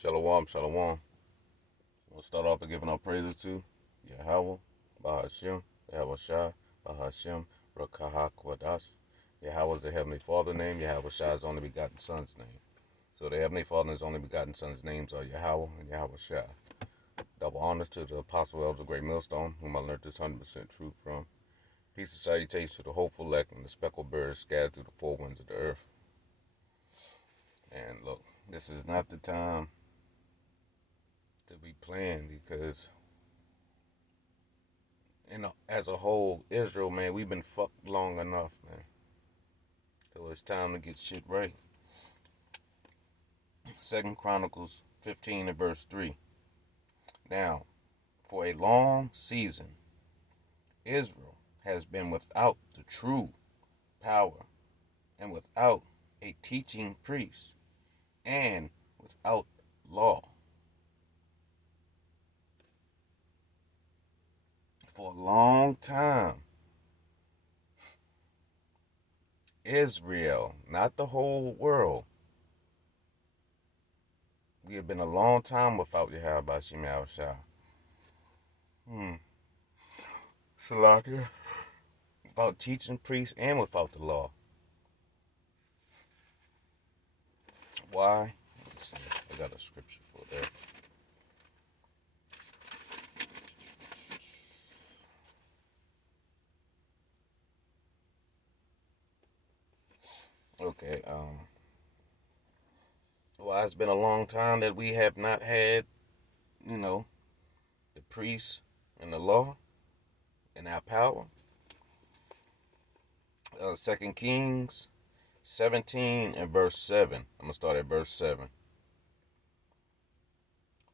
Shalom, shalom. We'll start off by giving our praises to Yahweh, Bahashem, Yahweh Shai, Bahashem, Rakaha Kwadash. Yahweh is the Heavenly Father name, Yahweh Shai is the only begotten Son's name. So the Heavenly Father and His only begotten Son's names are Yahweh and Yahweh Shai. Double honors to the Apostle of the Great Millstone, whom I learned this 100% truth from. Peace and salutations to the hopeful elect and the speckled birds scattered through the four winds of the earth. And look, this is not the time to be playing because as a whole, Israel, man, we've been fucked long enough, man. So it's time to get shit right. 2 Chronicles 15 and verse 3. Now, for a long season, Israel has been without the true power and without a teaching priest and without law. For a long time, Israel, not the whole world, we have been a long time without Yahweh Shem Shah. Salakia. Without teaching priests and without the law. Why? Let's see. I got a scripture for that. Okay. Well, it's been a long time that we have not had, the priests and the law and our power. 2 Kings 17 and verse 7. I'm going to start at verse 7.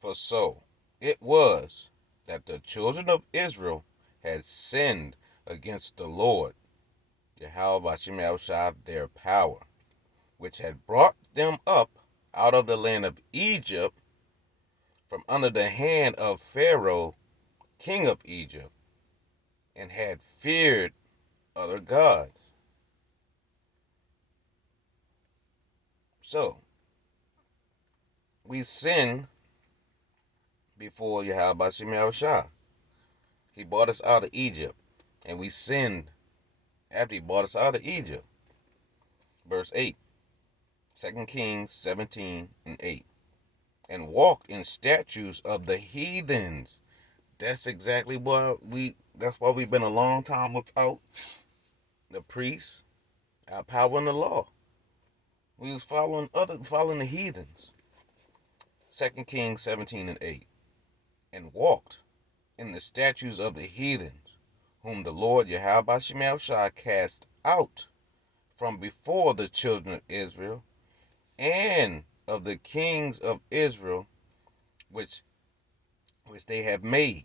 For so it was that the children of Israel had sinned against the Lord, Yahweh Shem Shai, their power, which had brought them up out of the land of Egypt from under the hand of Pharaoh, king of Egypt, and had feared other gods. So, we sin before Yahweh Shem Shai. He brought us out of Egypt, and we sinned after he brought us out of Egypt. Verse 8, 2 Kings 17 and 8. And walk in statutes of the heathens. That's exactly that's why we've been a long time without the priests, our power and the law. We was following the heathens. 2 Kings 17 and 8. And walked in the statutes of the heathens, whom the Lord Yahweh Shem Shai cast out from before the children of Israel, and of the kings of Israel, which they have made.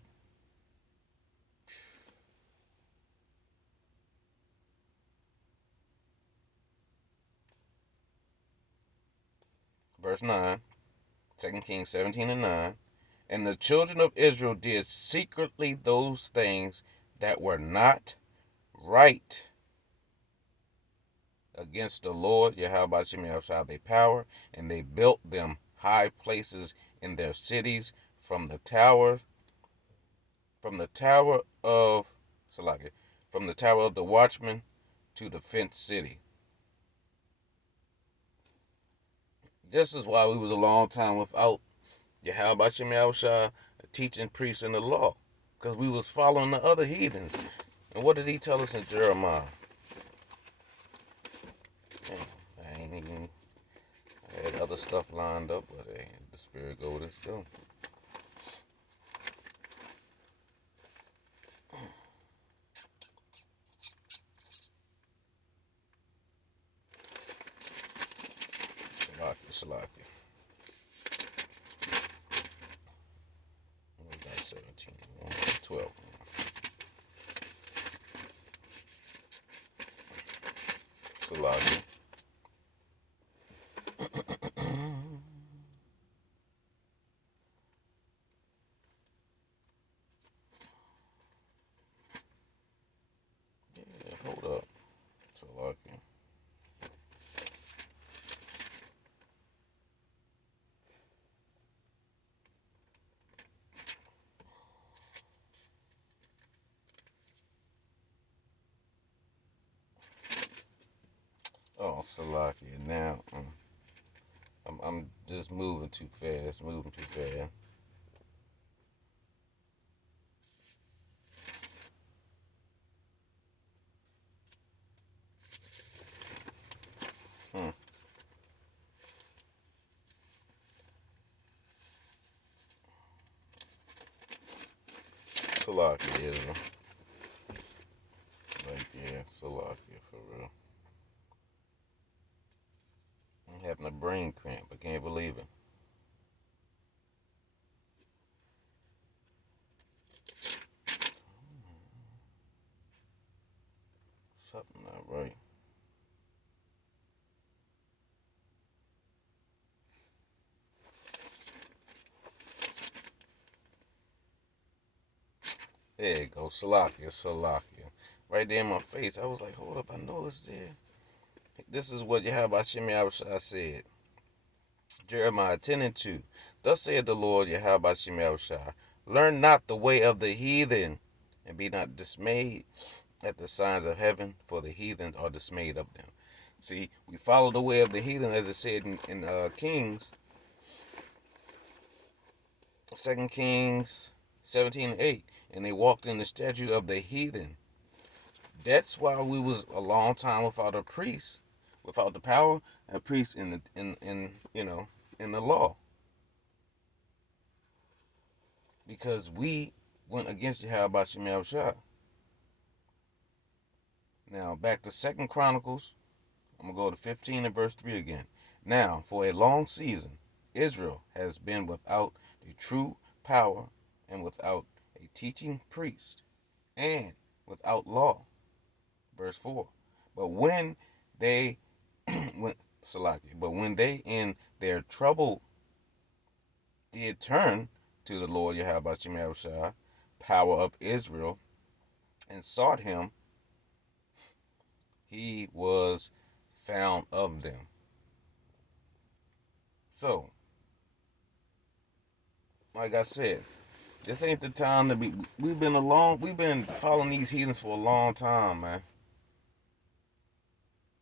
Verse 9, 2 Kings 17 and 9. And the children of Israel did secretly those things that were not right against the Lord Yahweh Shem Shai their power, and they built them high places in their cities from the tower of Salaki, from the tower of the watchman to the fenced city. This is why we was a long time without Yahweh Shem Shai teaching priests in the law, because we was following the other heathens. And what did he tell us in Jeremiah? I ain't even. I had other stuff lined up, but hey, the spirit go, let's go. Salaki. We got 17, 12. Salaki. Yeah, hold up. Salaki. Oh, Salakia. Now, I'm just moving too fast. Moving too fast. Hmm. Salakia, Israel. Like, yeah, Salakia for real. I'm having a brain cramp. I can't believe it. Something not right. There you go. Salakia, Salakia. Right there in my face. I was like, hold up, I know it's there. This is what Yahweh Shemi Abishai said. Jeremiah 10 and 2. Thus saith the Lord Yahweh Shemi Abishai, learn not the way of the heathen, and be not dismayed at the signs of heaven, for the heathen are dismayed of them. See, we follow the way of the heathen, as it said in Kings, 2 Kings 17 and 8. And they walked in the statute of the heathen. That's why we was a long time without a priest, without the power, a priest in the in the law, because we went against Yahweh Shemi Shah. Now back to Second Chronicles. I'm gonna go to 15 and verse 3 again. Now for a long season, Israel has been without a true power and without a teaching priest and without law. Verse 4. But when they when Salaki, but when they in their trouble did turn to the Lord Yahweh Shemi Shah, power of Israel, and sought him, he was found of them. So, like I said, this ain't the time to be. We've been following these heathens for a long time, man.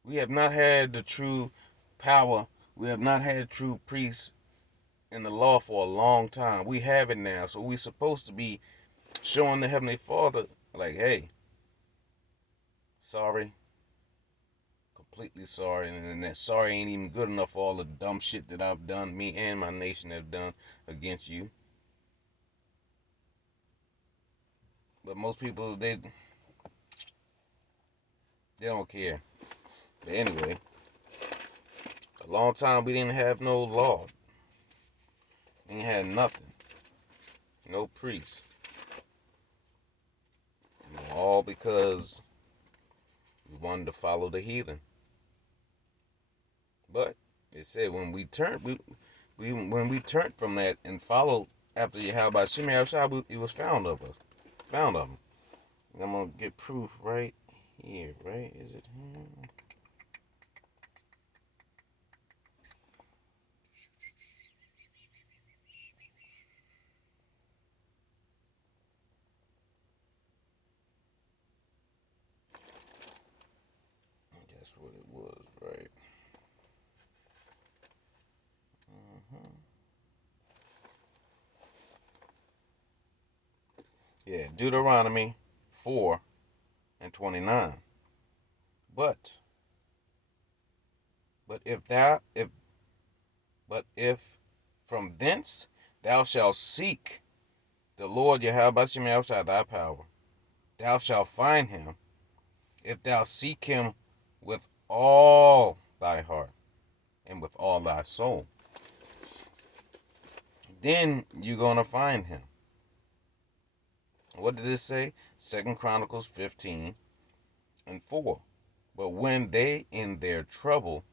We have not had the true power. We have not had true priests in the law for a long time. We have it now, so we're supposed to be showing the Heavenly Father, like, hey, sorry, completely sorry, and that sorry ain't even good enough for all the dumb shit that I've done, me and my nation have done against you. But most people, they don't care. But anyway, a long time we didn't have no law. We ain't had nothing. No priest. All because we wanted to follow the heathen. But it said when we turned, when we turned from that and followed after Yahweh Shemi Abishai, it was found of us, found of him. And I'm gonna get proof right here. Right? Is it here? That's what it was, right? Mm-hmm. Yeah, Deuteronomy 4 and 29. But but if thou if but if from thence thou shalt seek the Lord Yahweh Shemi thy power, thou shalt find him if thou seek him with all thy heart and with all thy soul. Then you're gonna find him. What did it say? 2 Chronicles 15 and 4. But when they in their trouble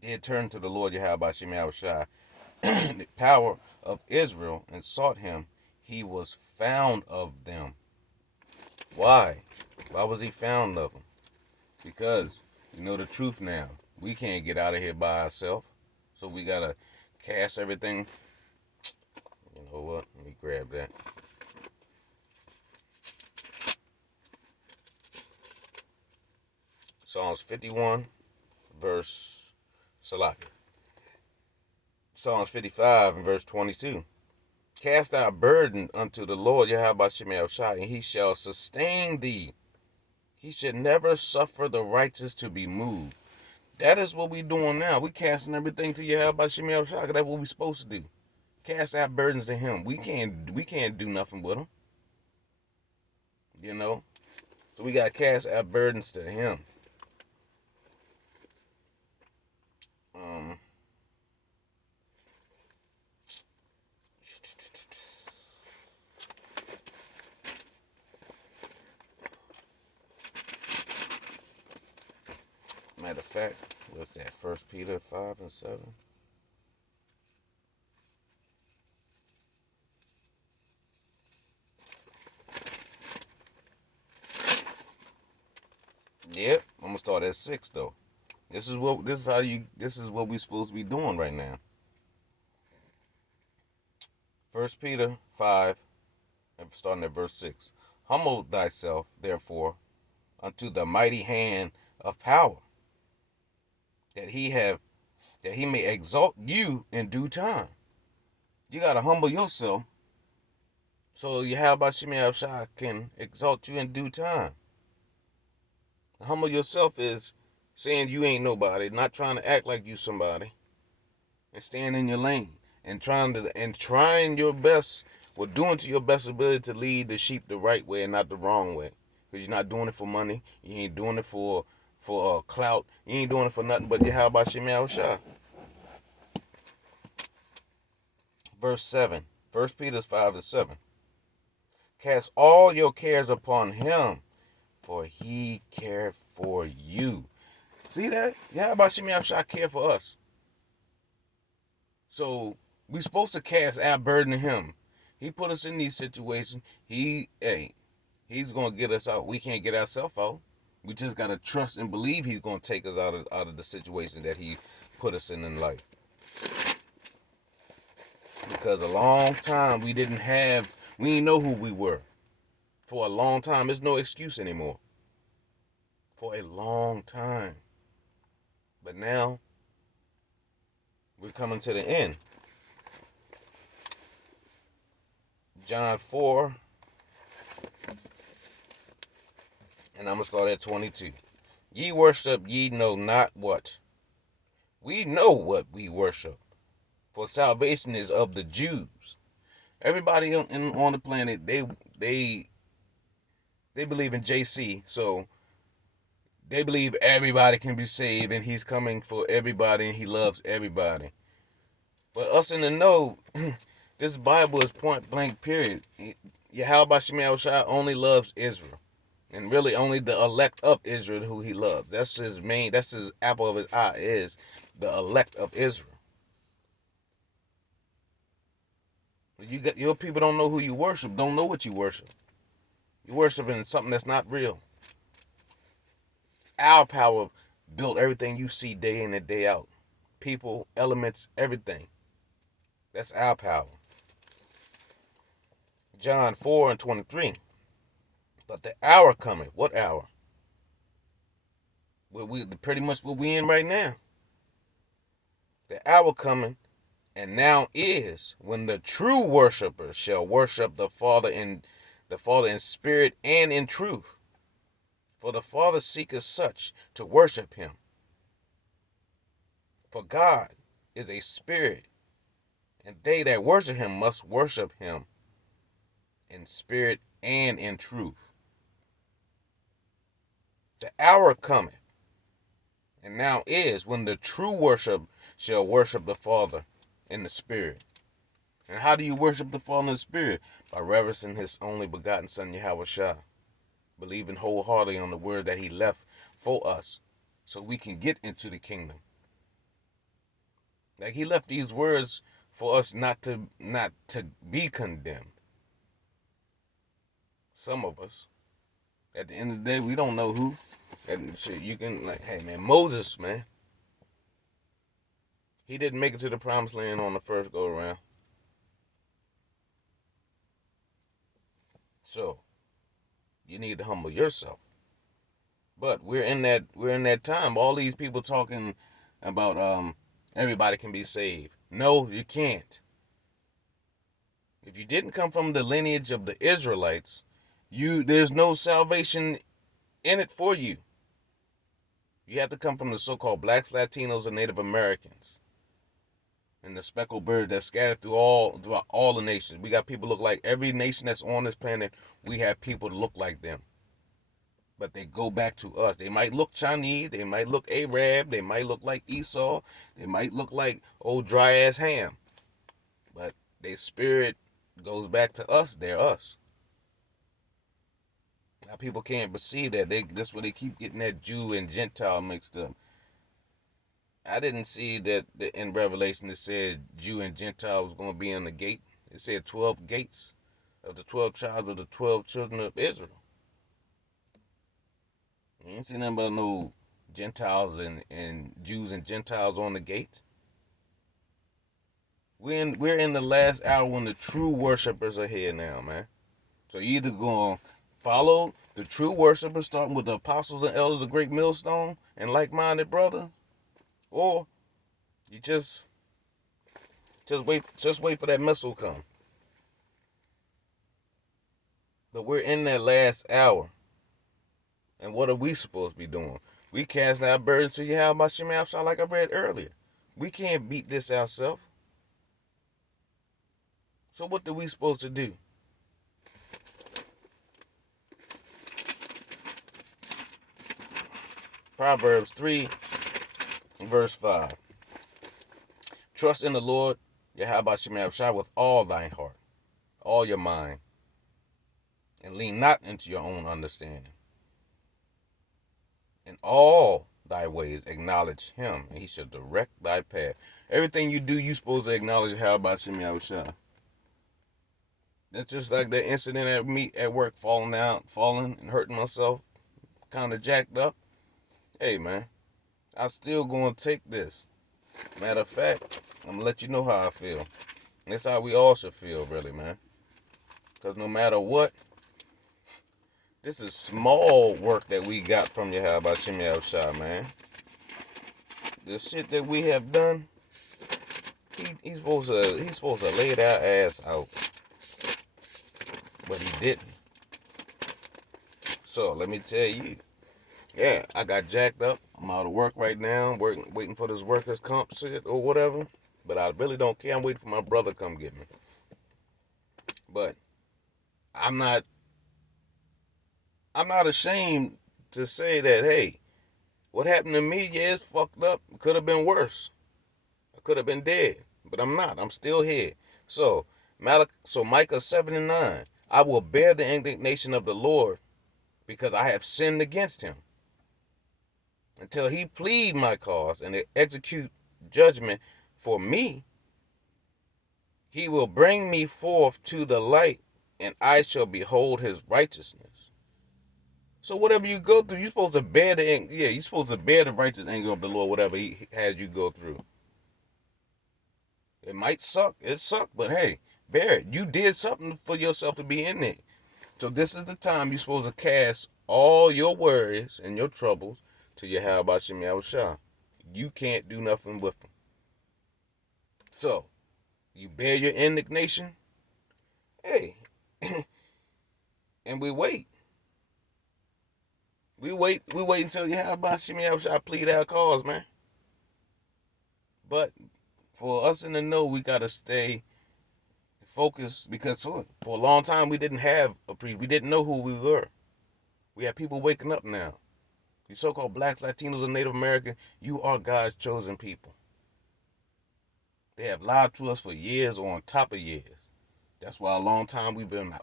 did turn to the Lord Yahweh Shemi the power of Israel, and sought him, he was found of them. Why? Why was he found of them? Because you know the truth now. We can't get out of here by ourselves. So we gotta cast everything. You know what? Let me grab that. Psalms 51, verse Salaki. Psalms 55 and verse 22. Cast thy burden unto the Lord Yahweh Shemel Shai, and he shall sustain thee. He should never suffer the righteous to be moved. That is what we doing now. We casting everything to Yahweh Shemel Shai. That's what we supposed to do. Cast our burdens to him. We can't do nothing with them. You know? So we gotta cast our burdens to him. Matter of fact, what's that? 1 Peter 5 and 7. Yep, I'm gonna start at 6 though. This is what we supposed to be doing right now. 1 Peter 5, and starting at verse 6. Humble thyself, therefore, unto the mighty hand of power, that he may exalt you in due time. You gotta humble yourself so Yahweh Shemel Shai can exalt you in due time. Humble yourself is saying you ain't nobody, not trying to act like you somebody, and staying in your lane and trying your best, doing to your best ability to lead the sheep the right way and not the wrong way. Because you're not doing it for money, you ain't doing it for clout, you ain't doing it for nothing but Yahweh Shemel Shai. Verse 7, 1 Peter 5 and 7. Cast all your cares upon him, for he cared for you. See that? Yahweh Shemel Shai care for us. So we supposed to cast our burden to him. He put us in these situations. He's gonna get us out. We can't get ourselves out. We just gotta trust and believe he's gonna take us out of the situation that he put us in life. Because a long time we didn't know who we were. For a long time, there's no excuse anymore. For a long time. But now we're coming to the end. John 4, and I'm going to start at 22. Ye worship, ye know not what. We know what we worship, for salvation is of the Jews. Everybody on the planet, they believe in JC, so they believe everybody can be saved, and he's coming for everybody, and he loves everybody. But us in the know, this Bible is point blank, period. Yahweh Shemel Shai only loves Israel. And really only the elect of Israel who he loves. That's his apple of his eye, is the elect of Israel. Your people don't know who you worship, don't know what you worship. You're worshiping something that's not real. Our power built everything you see day in and day out. People, elements, everything. That's our power. John 4 and 23. But the hour coming. What hour? Pretty much what we in right now. The hour coming, and now is, when the true worshipers shall worship the Father in spirit and in truth. For the Father seeketh such to worship him. For God is a spirit, and they that worship him must worship him in spirit and in truth. The hour cometh, and now is, when the true worship shall worship the Father in the spirit. And how do you worship the Father in the spirit? By reverencing his only begotten Son, Yahweh Shai. Believing wholeheartedly on the word that he left for us, so we can get into the kingdom. Like, he left these words for us not to be condemned. Some of us, at the end of the day, we don't know who. And shit, you can, like, hey man, Moses, man, he didn't make it to the promised land on the first go around. So you need to humble yourself But we're in that time. All these people talking about everybody can be saved. No, you can't. If you didn't come from the lineage of the Israelites, there's no salvation in it for you. You have to come from the so-called blacks, Latinos, and Native Americans, and the speckled bird that's scattered throughout all the nations. We got people look like every nation that's on this planet. We have people that look like them, but they go back to us. They might look Chinese, they might look Arab, they might look like Esau, they might look like old dry ass Ham, but their spirit goes back to us. They're us. Now people can't perceive that. That's where they keep getting that Jew and Gentile mixed up. I didn't see that in Revelation it said Jew and Gentile was going to be in the gate. It said 12 gates of the 12 tribes of the 12 children of Israel. You ain't see nothing about no Gentiles and Jews and Gentiles on the gate. We're in the last hour when the true worshipers are here now, man. So you either going to follow the true worshipers, starting with the apostles and elders of Great Millstone and like-minded brother, or you just wait for that missile to come. But we're in that last hour. And what are we supposed to be doing? We cast our burdens to Yahweh Shemel, like I read earlier. We can't beat this ourselves. So what are we supposed to do? Proverbs 3, verse 5. Trust in the Lord, Yahweh Shemel, with all thine heart, all your mind, and lean not into your own understanding. In all thy ways acknowledge him, and he shall direct thy path. Everything you do, you supposed to acknowledge how about Shemel. That's just like that incident at me at work, falling and hurting myself, kind of jacked up. Hey, man, I still gonna take this. Matter of fact, I'm gonna let you know how I feel. And that's how we all should feel, really, man. Because no matter what, this is small work that we got from Yahweh Shai, man. The shit that we have done, he's supposed to lay that ass out, but he didn't. So let me tell you, yeah, I got jacked up. I'm out of work right now, waiting for this workers' comp shit or whatever. But I really don't care. I'm waiting for my brother to come get me. But I'm not ashamed to say that, hey, what happened to me, yeah, it's fucked up. Could have been worse. I could have been dead. But I'm not. I'm still here. So Micah 7:9. I will bear the indignation of the Lord because I have sinned against him. Until he plead my cause and execute judgment for me, he will bring me forth to the light, and I shall behold his righteousness. So whatever you go through, you're supposed to bear you're supposed to bear the righteous anger of the Lord, whatever he has you go through. It might suck, but hey, bear it. You did something for yourself to be in there. So this is the time you're supposed to cast all your worries and your troubles to Yahweh Shemel Shah. You can't do nothing with them. So, you bear your indignation, hey, and we wait. We wait until Yahweh Shemel Shah plead our cause, man. But for us in the know, we gotta stay focused because for a long time we didn't have a priest. We didn't know who we were. We have people waking up now. You so-called blacks, Latinos, and Native American, you are God's chosen people. They have lied to us for years or on top of years. That's why a long time we've been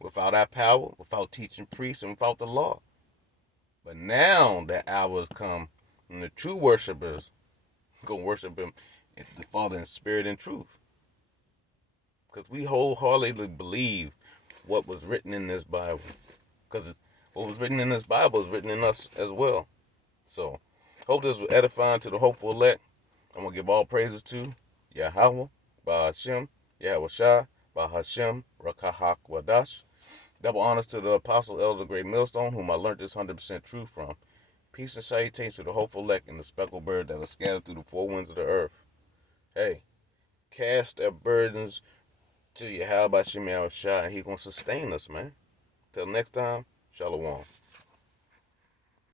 without our power, without teaching priests, and without the law. But now that hour has come, and the true worshipers gonna worship him, the Father in spirit and truth. Because we wholeheartedly believe what was written in this Bible. Because what was written in this Bible is written in us as well. So, hope this was edifying to the hopeful elect. I'm going to give all praises to Yahweh, Ba'ashem, Yahweh Shai, Ba'ashem, Rakahak Wadash. Double honors to the Apostle Elder Great Millstone, whom I learned this 100% truth from. Peace and salutations to the hopeful elect and the speckled bird that are scattered through the four winds of the earth. Hey, cast their burdens to Yahweh Shai, and He gonna sustain us, man. Till next time, Shalom.